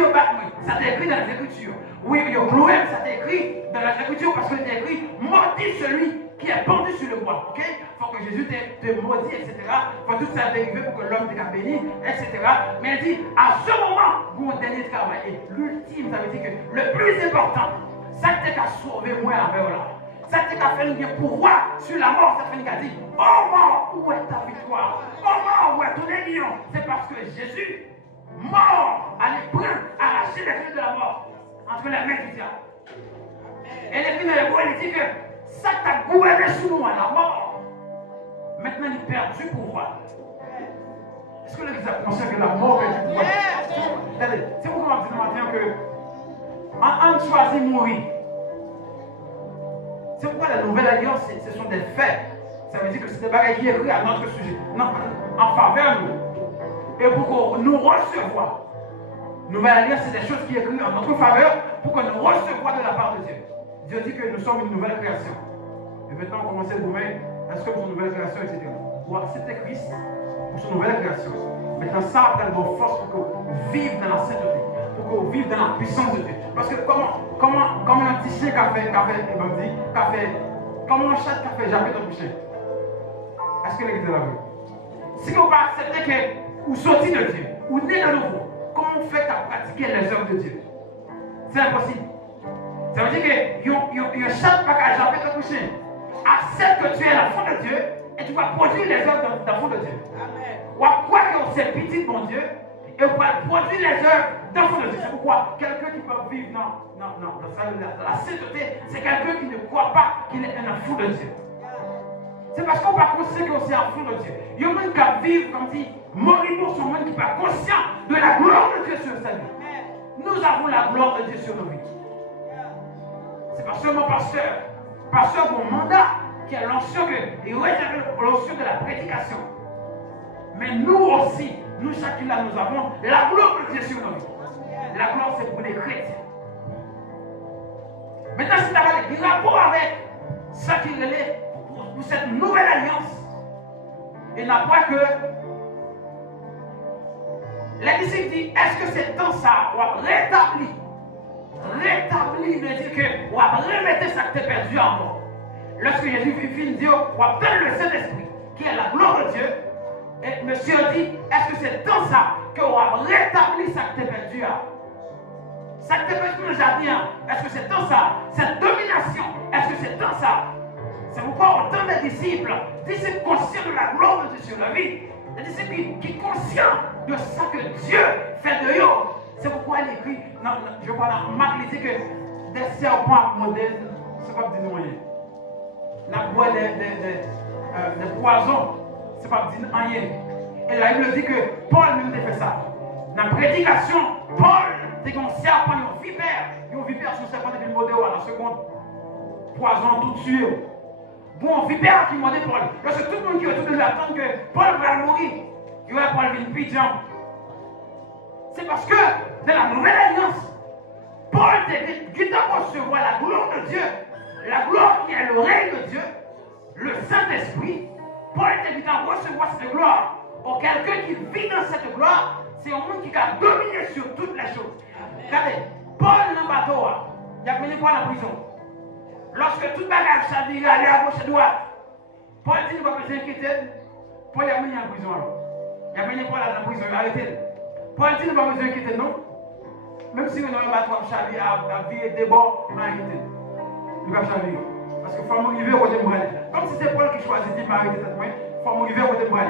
ça t'est écrit dans les Écritures. Oui, il y a Chloé, ça t'est écrit dans les Écritures parce que c'est écrit maudit celui qui est pendu sur le bois. Ok? Il faut que Jésus te maudit, etc. Il faut tout ça dériver pour que l'homme te béni, etc. Mais il dit à ce moment, vous dernier travail. Et l'ultime, ça veut dire que le plus important, ça t'est qu'à sauver moi avec là. ça t'a fait un pouvoir sur la mort, ça fait un dit, oh mort, où est ta victoire? Oh mort, où est ton union? C'est parce que Jésus, mort, allait prendre, arracher les clés de la mort entre les mains du diable. Et les filles de l'hébreu, il dit que ça t'a gouverné sur nous à la mort. Maintenant, il perd du pouvoir. Est-ce que l'Église a conscient que la mort est du pouvoir? C'est pourquoi on dit le matin que on choisit mourir. C'est pourquoi la nouvelle alliance, ce sont des faits. Ça veut dire que c'est des bagages qui est écrit à notre sujet, non, en faveur de nous. Et pour que nous recevoir. Nouvelle alliance, c'est des choses qui sont écrites en notre faveur pour que nous recevoir de la part de Dieu. Dieu dit que nous sommes une nouvelle création. Et maintenant, on commence à vous mettre, est-ce que pour une nouvelle création, etc. Pour accepter Christ pour son nouvelle création. Maintenant, ça apprend vos forces pour que vous viviez dans la sainteté, pour que vous viviez dans la puissance de Dieu. Parce que comment un petit chien comment un chat qui a fait jamais ton chien? Est-ce que l'Église est là? Si vous ne pas accepter que vous sortez de Dieu, vous nez de nouveau, comment vous faites à pratiquer les œuvres de Dieu? C'est impossible. Ça veut dire que un chat qui a jamais ton chien. Accepte que tu es l'enfant de Dieu et tu vas produire les œuvres d'enfant de Dieu. Amen. Ou à quoi que c'est petit, mon Dieu, et vous allez produire les œuvres d'enfant de Dieu. C'est pourquoi quelqu'un qui peut vivre dans la sainteté, c'est quelqu'un qui ne croit pas qu'il est un enfant de Dieu. C'est parce qu'on va conscient que c'est un enfant de Dieu. Il y a un monde qui va vivre comme si moribond sur un monde qui n'est pas conscient de la gloire de Dieu sur sa vie. Nous avons la gloire de Dieu sur nos vies. C'est pas seulement pasteur pour mandat qui a l'onction l'onction de la prédication. Mais nous aussi, nous chacun là, nous avons la gloire de Dieu sur nos vies. La gloire, c'est pour les chrétiens. Maintenant, si tu as des rapports avec ce qui est pour cette nouvelle alliance, il n'a pas que les disciples disent, est-ce que c'est dans ça on va rétablir? Rétablir veut dire que on va remettre ça que tu as perdu encore. Lorsque Jésus finit de dire, on va donner le Saint-Esprit, qui est la gloire de Dieu, et monsieur dit, est-ce que c'est dans ça qu'on va rétablir ça que tu as perdu? Ça que tu as perdu dans le jardin, est-ce que c'est dans ça? Cette domination, est-ce que c'est dans ça? C'est pourquoi autant de disciples conscients de la gloire de Dieu sur la vie, des disciples qui sont conscients de ce que Dieu fait de eux. C'est pourquoi il écrit, je crois dans Marc, il dit que des serpents modernes, c'est pas dire rien. La boîte des poisons, c'est pas dire rien. Et la Bible dit que Paul même a fait ça. Dans la prédication, Paul dit qu'on serpent, ils ont vipère sur le serpent depuis le modèle à la seconde. Poison tout tué. Bon, vipère qui m'a dit Paul. Lorsque tout le monde qui est autour de lui attend que Paul va mourir, il va Paul venir pigeon. C'est parce que dans la nouvelle alliance, Paul qui t'a recevoir la gloire de Dieu, la gloire qui est l'oreille de Dieu, le Saint-Esprit, Paul qui t'a recevoir cette gloire. Or, quelqu'un qui vit dans cette gloire, c'est un monde qui a dominé sur toutes les choses. Regardez, Paul dans le bateau, il a mené Paul en prison. Lorsque tout bagage s'avère aller à gauche et à droite, Paul dit qu'il ne va pas s'inquiéter. Paul a mené en prison. Il a mené Paul en prison, arrêtez. Paul dit qu'il ne va pas s'inquiéter, non? Même si on a un bateau à chavier, à virer des bords, il va arrêter. Il va chavier. Parce qu'il faut m'arriver au côté de moi. Comme si c'est Paul qui choisit de m'arrêter cette main, il faut m'arriver au côté de moi.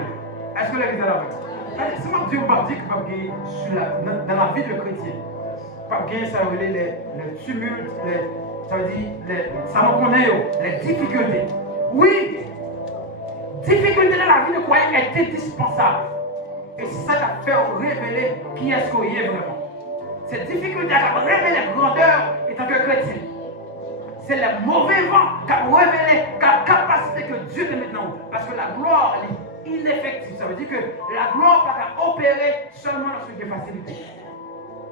Est-ce que l'église est là? C'est moi qui dis, on va dire que dans la vie de chrétien, pas bien ça les tumultes, ça veut dire, ça me connaît, les difficultés. Oui, difficulté dans la vie de croyant est indispensable. Et ça t'a fait révéler qui est-ce qu'on y est vraiment. Cette difficulté a révélé la grandeur en tant que chrétien. C'est le mauvais vent qui a révélé la capacité que Dieu te met maintenant. Parce que la gloire est ineffective. Ça veut dire que la gloire n'a pas opérer seulement lorsque il y a facilité.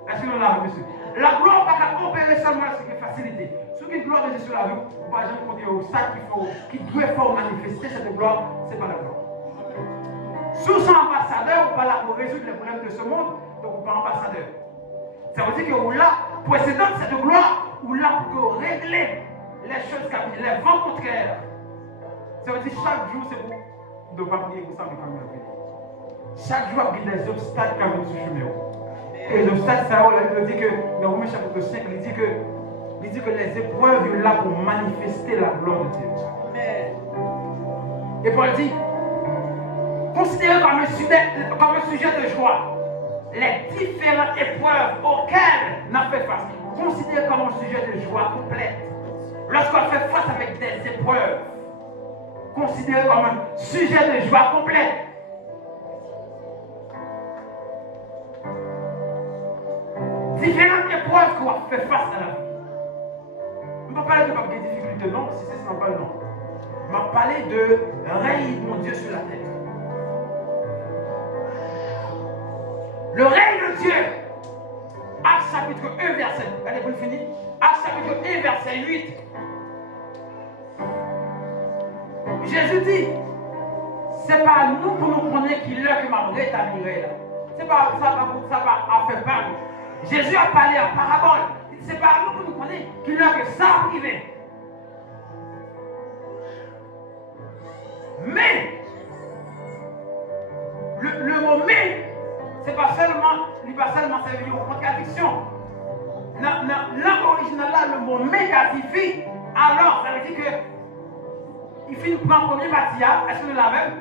Est-ce que nous l'avons, monsieur? La gloire n'a pas opérer seulement lorsque il y a facilité. Ce qui est gloire de Dieu sur la vie, par exemple, on dit au sac qui doit faire manifester cette gloire, ce n'est pas la gloire. Sous son ambassadeur, on va là pour résoudre les problèmes de ce monde, donc on pas ambassadeur. Ça veut dire que on l'a précédant cette gloire, on l'a pour régler les choses qui les vents contraires. Ça veut dire chaque jour, c'est pour ne pas prier pour ça, mais quand même. Chaque jour, il y a des obstacles qui viennent sur le chemin. Et les obstacles, ça, il dit que dans Romains chapitre 5, il dit que Il dit que les épreuves sont là pour manifester la gloire de Dieu. Et Paul dit, considérez comme un sujet de joie les différentes épreuves auxquelles on fait face. Considérez comme un sujet de joie complète. Lorsqu'on fait face avec des épreuves, considérez comme un sujet de joie complète. Différentes épreuves qu'on fait face à la vie. On ne va pas parler de difficultés, non, si c'est ça, pas le nom. On va parler de règne de mon Dieu sur la terre. Le règne de Dieu, Actes chapitre 1, verset. Allez, vous le finissez. Actes chapitre 1, verset 8. Jésus dit, c'est pas nous pour nous connaître qui l'heure que m'a rétabli là. C'est pas ça va faire peur. Jésus a parlé en parabole. C'est pas nous pour nous connaître qui l'heure que ça arrive. Mais le mot mais, c'est pas seulement servir aux contradictions. Dans langue originale là, le mot mais qualifie. Alors, ça veut dire que il finit par prendre premier partie. Est-ce que nous l'avons?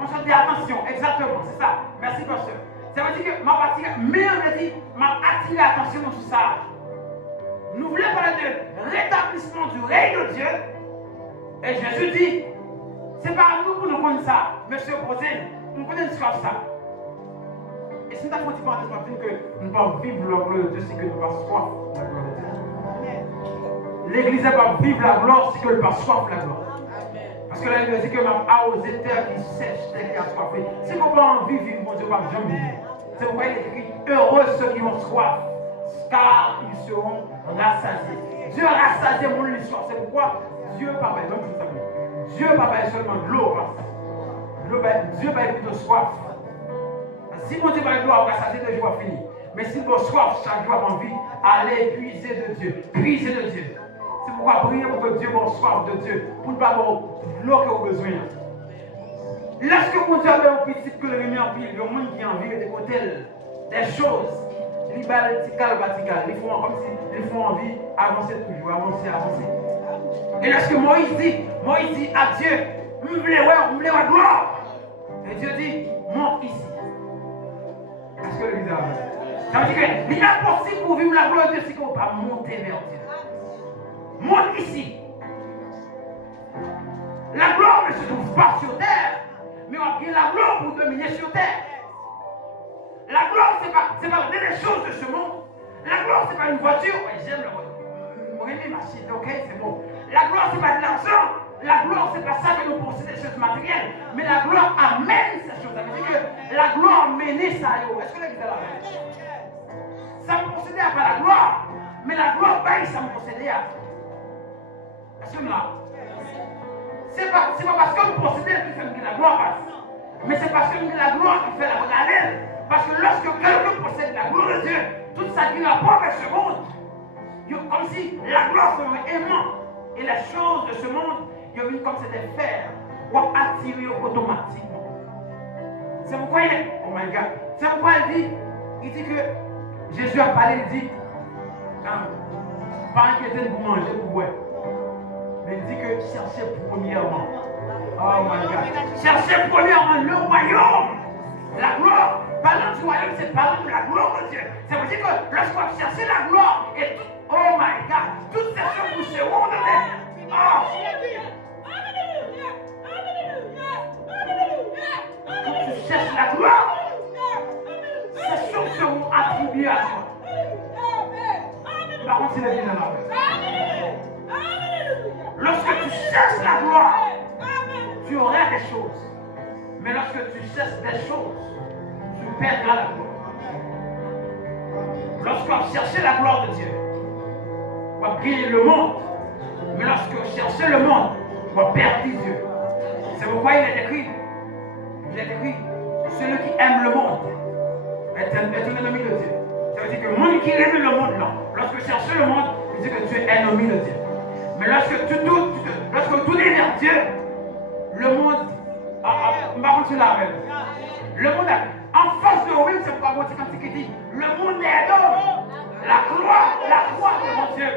On se dit attention, exactement, c'est ça. Merci, pasteur. Ça veut dire que ma partie, mais on a dit, m'a attiré l'attention sur ça. Nous voulons parler de rétablissement du règne de Dieu. Et Jésus dit, c'est pas nous pour nous connaître ça, monsieur Posé, nous connaissons ça. Et c'est une petite parenthèse pour dire que nous pouvons vivre la gloire de Dieu si que nous pas soif la gloire de Dieu. L'église ne va pas vivre la gloire si que nous pas soif la gloire. Parce que la Bible dit que même arroser terre qui sèche, terre qui a soifé. Si vous n'avez pas envie de vivre, mon Dieu, pas jamais vivre. C'est pourquoi il est écrit heureux ceux qui ont soif, car ils seront rassasiés. Dieu a rassasié mon histoire. C'est pourquoi Dieu pas besoin de ça. Dieu pas besoin seulement de l'eau. Dieu va plutôt soif. Si mon Dieu va de l'eau, ça c'est de joie fini. Mais si vous soif, chaque jour a envie, allez puiser de Dieu. Puiser de Dieu. C'est pourquoi prier pour que Dieu ait soif de Dieu. Pour ne pas avoir l'eau que vous avez besoin. Lorsque mon Dieu a un petit que le remet en pile, le monde qui a envie de côté des choses, ils font comme si ils font envie d'avancer toujours, avancer. Et lorsque Moïse dit à Dieu, je voulais la gloire. Et Dieu dit, monte ici. Est-ce que l'église a ça veut dire qu'il est impossible pour vivre la gloire de Dieu si on ne peut pas monter vers Dieu. Monte ici. La gloire ne se trouve pas sur terre, mais on a la gloire pour dominer sur terre. La gloire, ce n'est pas les choses de ce monde. La gloire, ce n'est pas une voiture. Ouais, j'aime la voiture. Ma machine, ok, c'est bon. La gloire, ce n'est pas de l'argent. La gloire, ce n'est pas ça que nous possédons des choses matérielles. Mais la gloire amène ces choses. Ça veut dire que la gloire mène ça. Est-ce que l'église est là? Ça me possédait pas la gloire. Mais la gloire, ça me possédait. Est-ce que là? C'est pas parce que vous possédez qui fait que la gloire passe. Mais c'est parce que la gloire qui fait la parallèle. Parce que lorsque quelqu'un possède la gloire de Dieu, tout ça qui n'a pas avec ce monde, comme si la gloire serait aimant. Et les choses de ce monde, il y a vu comme c'était fer, ou attiré automatiquement. C'est pourquoi il est, oh my God, c'est pourquoi il dit que Jésus a parlé, il dit, pas inquiéter pour manger, pour boire. Mais il dit que cherchez premièrement. Oh my God. Cherchez premièrement le royaume. La gloire. Parlant du royaume, c'est parler de la gloire de Dieu. Ça veut dire que lorsqu'on cherche la gloire et tout, oh my God, toutes ces choses vous seront données. Oh. Quand tu cherches la gloire, ces choses seront attribuées à toi. Par contre, c'est la vie de la vie. Lorsque tu cherches la gloire, tu auras des choses. Mais lorsque tu cherches des choses, tu perdras la gloire. Lorsqu'on cherchait la gloire de Dieu, on va gagner le monde. Mais lorsque on cherchait le monde, on va perdre Dieu. C'est pourquoi il est écrit, celui qui aime le monde est un ennemi de Dieu. Ça veut dire que le monde qui aime le monde, non. Lorsque tu cherches le monde, tu dis que tu es ennemi de Dieu. Mais lorsque tu tournes vers Dieu, le monde, le monde en face de lui, c'est pourquoi quand il dit, le monde est d'homme, la gloire la croix devant Dieu.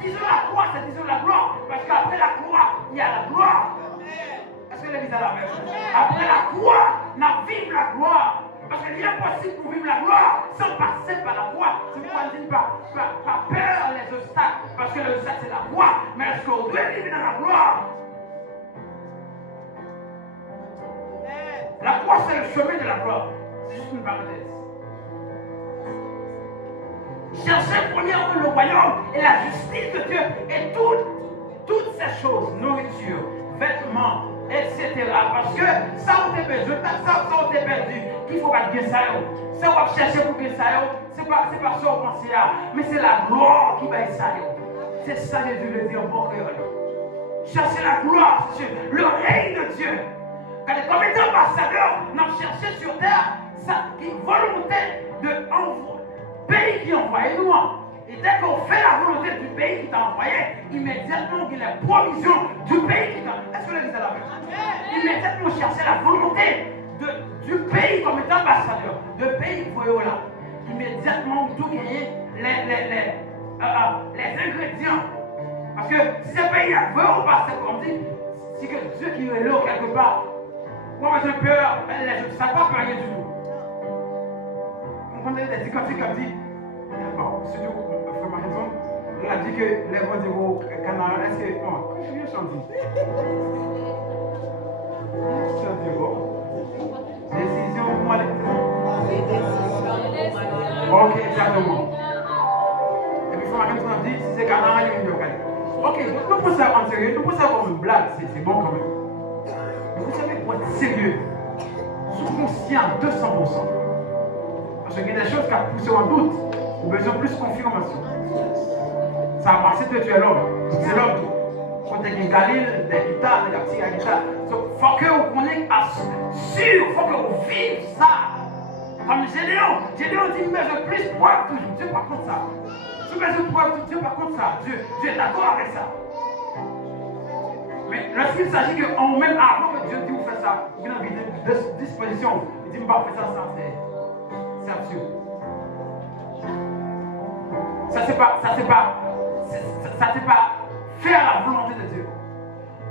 Disons la croix, c'est disons la gloire. Parce qu'après la croix, il y a la gloire. Est-ce que l'église a la même? Après la croix, on a vive la gloire. Parce qu'il est impossible pour vivre la gloire sans passer par la croix. C'est pourquoi je dis pas peur les obstacles. Parce que l'obstacle c'est la croix. Mais est-ce qu'on doit vivre dans la gloire? La croix c'est le chemin de la gloire. C'est juste une parenthèse. Cherchez premièrement le royaume et la justice de Dieu et toutes ces choses, nourriture, vêtements, etc. Parce que ça on t'a besoin, ça on t'a perdu, qu'il faut pas bien ça. Ça on va chercher pour bien ça, c'est pas ça on pense là, mais c'est la gloire qui va être ça. C'est ça que Jésus le dit en bon créole. Cherchez la gloire, le règne de Dieu. Comme étant ambassadeur, nous cherchons sur terre une volonté de pays qui envoie nous. Et dès qu'on fait la volonté du pays qui t'a envoyé, immédiatement il y a la provision du pays qui t'a envoyé. Est-ce que l'église a la même? Immédiatement chercher la volonté du pays comme étant ambassadeur, de pays qui voyez là. Immédiatement tout gagner les ingrédients. Parce que si ce pays veut ou pas, c'est comme dit, c'est que Dieu qui est là quelque part. Moi, j'ai peur, ça ne va pas rien du tout. On a des cantiques comme dit, bon, surtout, frère Marie-Zon, on a dit que les rendez-vous Canada, est-ce que, bon, quand je viens chanter, décision pour moi, ok, exactement. Et puis, frère Marie-Zon a dit, si c'est Canada, il y a une ok, nous prenons ça en sérieux, nous prenons ça comme une blague, c'est bon quand même. Mais vous savez, pour être sérieux, sois conscient 200%. Parce qu'il y a des choses qui ont poussé en doute, ou besoin de plus de confirmation. Ça a marché de tuer l'homme, c'est l'homme tout. Quand il y a des galines, des guitares, des petits à guitare, il faut que vous connaissiez sûr, il faut que vous viviez ça. Comme Gédéon dit, mais je plus preuve toujours, Dieu par contre ça. Si vous avez preuve, Dieu par contre ça, Dieu est d'accord avec ça. Mais lorsqu'il s'agit qu'en même avant que Dieu dit vous faites ça, vous avez une disposition, il dit, mais pas faire ça, c'est absurde. Ça c'est pas faire la volonté de Dieu.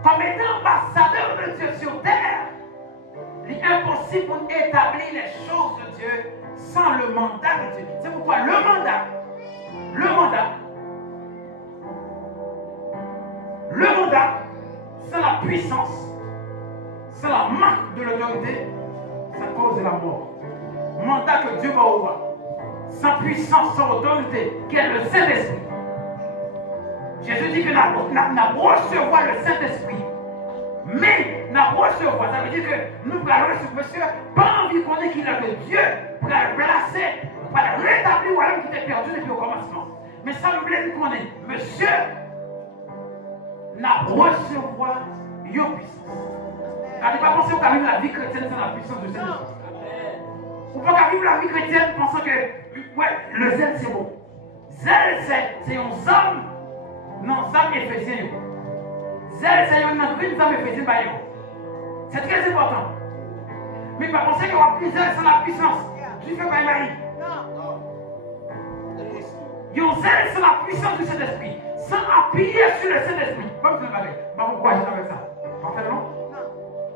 Comme étant ambassadeur de Dieu sur terre, il est impossible pour établir les choses de Dieu sans le mandat de Dieu. C'est pourquoi le mandat, sans la puissance, sans la marque de l'autorité, ça cause la mort. Mandat que Dieu va avoir, sans puissance, sans autorité, qui est le Saint-Esprit. Jésus dit que nous recevoir le Saint-Esprit. Mais nous recevoir, ça veut dire que nous allons recevoir, monsieur, pas envie qu'on ait qu'il a que Dieu pour la placer, pour la rétablir ou alors qui était perdu depuis le commencement. Mais ça nous plaît qu'on ait, monsieur, nous recevoir une puissance. N'allez pas penser qu'à vivre la vie chrétienne sans la puissance du Saint-Esprit. Ou pas vivre la vie chrétienne pensant que ouais, le zèle c'est bon. Zèle c'est un homme, non, ça éphésiens. Zèle c'est un homme éphésiens. C'est très important. Mais pas penser qu'on va plus zèle sans la puissance. Tu fais pas maïs. Il y a un zèle sans la puissance du Saint-Esprit, sans appuyer sur le Saint-Esprit. Pas besoin de parler. Pas pourquoi j'étais avec ça. Parfaitement.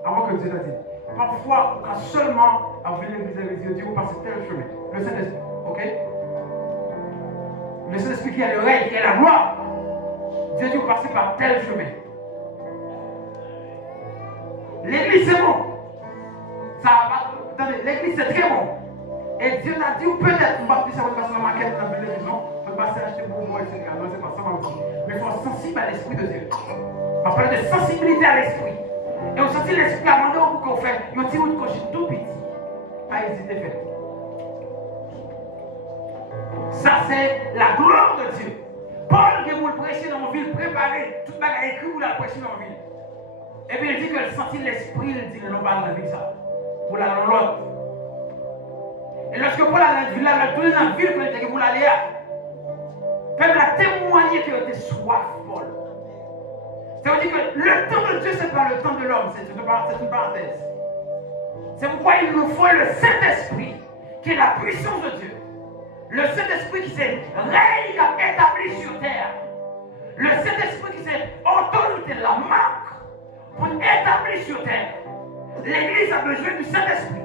Avant que Dieu l'a dit. Parfois, quand seulement à venir l'église avec Dieu, Dieu vous passez tel chemin. Le Saint-Esprit, ok? Le Saint-Esprit qui a l'oreille, qui a la gloire. Dieu dit vous passez par tel chemin. L'église c'est bon. Attendez, l'église c'est très bon. Et Dieu t'a dit, peut-être, on va plus savoir passer la maquette dans la maison, on va passer acheter pour moi, etc. Non, c'est pas ça, mais il faut être sensible à l'Esprit de Dieu. On parle de sensibilité à l'Esprit. Et on sentit l'Esprit à demander au bout qu'on fait, il y a un petit bout de cochon tout petit. Pas hésiter, fait. Ça, c'est la gloire de Dieu. Paul, qui vous le prêchez dans la ville, préparé, toute bagarre écrite, vous la prêchez dans la ville. Et puis il dit que sentit l'Esprit, il dit, non, pas dans la vie, ça. Pour la dans l'autre. Et lorsque Paul a dit, il a tourné dans la ville, il a dit, vous l'allez là. Peuple a témoigné qu'il était soif, Paul. Ça veut dire que le temps de Dieu, ce n'est pas le temps de l'homme, c'est une parenthèse. C'est pourquoi il nous faut le Saint-Esprit, qui est la puissance de Dieu. Le Saint-Esprit qui s'est règne établi sur terre. Le Saint-Esprit qui s'est autorité, la marque pour établir sur terre. L'Église a besoin du Saint-Esprit.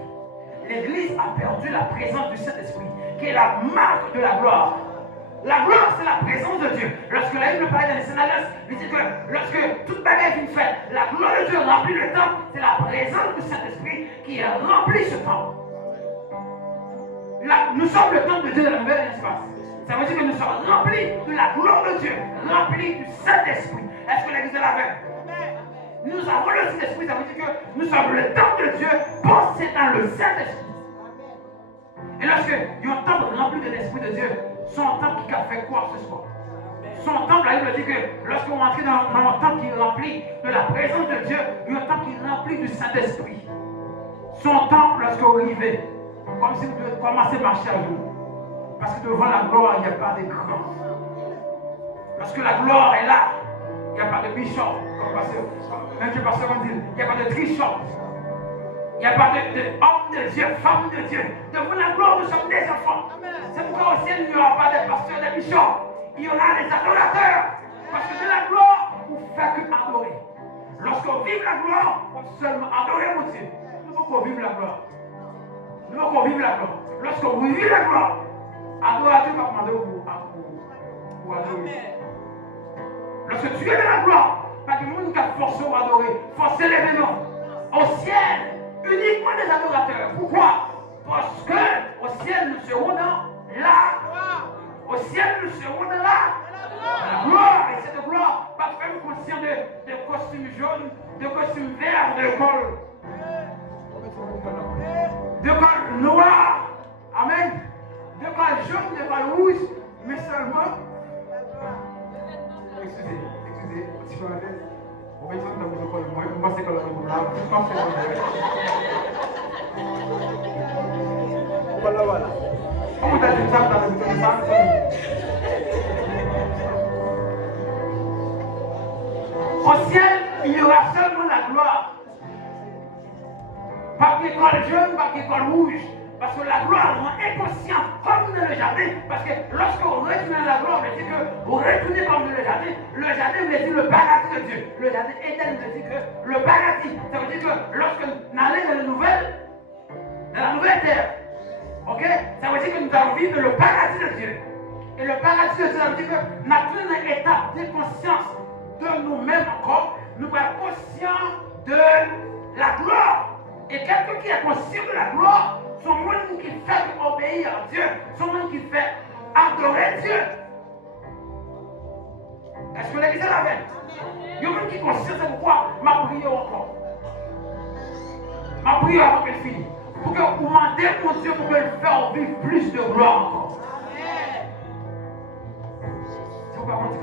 L'Église a perdu la présence du Saint-Esprit, qui est la marque de la gloire. La gloire, c'est la présence de Dieu. Lorsque la Bible parlait dans les Sénats, il dit que lorsque toute bagarre est une fête, la gloire de Dieu remplit le temple, c'est la présence du Saint-Esprit qui remplit ce temple. Là, nous sommes le temple de Dieu dans la nouvelle espace. Ça veut dire que nous sommes remplis de la gloire de Dieu, remplis du Saint-Esprit. Est-ce que l'Église est là avec? Nous avons le Saint-Esprit, ça veut dire que nous sommes le temple de Dieu, possédant le Saint-Esprit. Et lorsque il y a un temple rempli de l'Esprit de Dieu, son temple qui a fait quoi ce soir? Son temple, la Bible dit que lorsque vous entrez dans un temple qui est rempli de la présence de Dieu, il y a un temple qui est rempli du Saint-Esprit. Son temple, lorsque vous arrivez, comme si vous devez commencer à marcher à vous. Parce que devant la gloire, il n'y a pas d'écran. Lorsque la gloire est là, il n'y a pas de bishop, comme même le pasteur dit, il n'y a pas de tricheur. Il n'y a pas d'homme de Dieu, femme de Dieu. Devant la gloire, nous sommes des enfants. C'est pourquoi au ciel, il n'y aura pas de pasteurs, de bishops. Il y aura des adorateurs. Parce que de la gloire, on ne fait que adorer. Lorsqu'on vive la gloire, on peut seulement adorer mon Dieu. Nous voulons qu'on vive la gloire. Nous voulons qu'on vive la gloire. Lorsqu'on vit la gloire, adorateur va demander pour adorer. Lorsque tu es dans la gloire, pas de monde qui a forcé à adorer, forcer l'événement. Au ciel, uniquement des adorateurs. Pourquoi? Parce que au ciel, nous serons dans la. Au ciel, nous serons dans la gloire. Et cette gloire, pas faire conscient de costumes jaunes, de costumes verts, de col. De col noir. Amen. De col jaune, de col rouge, mais seulement. Excusez. Si vous avez. On va essayer de vous col. Moi, je pense que voilà. Comment t'as dit ça dans le bouton de ça? Au ciel, il y aura seulement la gloire. Pas qu'il colle jaune, pas qu'il colle rouge. Parce que la gloire rend inconscient comme dans le jardin. Parce que lorsqu'on retourne dans la gloire, on dit que vous retournez comme dans le jardin. Le jardin veut dire le paradis de Dieu. Le jardin éternel veut dire que le paradis. Ça veut dire que lorsque nous allons dans la nouvelle terre, ok? Ça veut dire que nous allons vivre le paradis de Dieu. Et le paradis de Dieu, ça veut dire que nous avons une étape de conscience de nous-mêmes encore. Nous sommes conscients de la gloire. Et quelqu'un qui est conscient de la gloire, son monde qui fait obéir à Dieu, son monde qui fait adorer Dieu. Est-ce que l'Église est là avec? Il y a un monde qui est conscient, c'est pourquoi ma prière encore. Ma prière avant qu'elle finisse. Pour que vous demandez mon Dieu pour que le faire vivre plus de gloire encore. C'est pourquoi on dit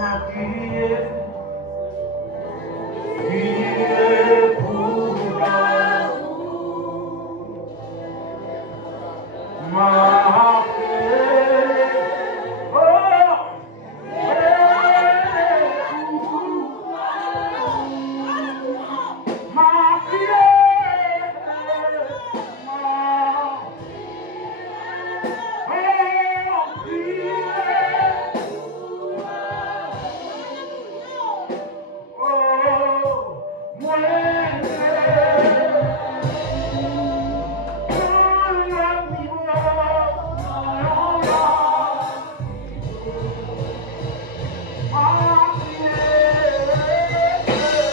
ma prière.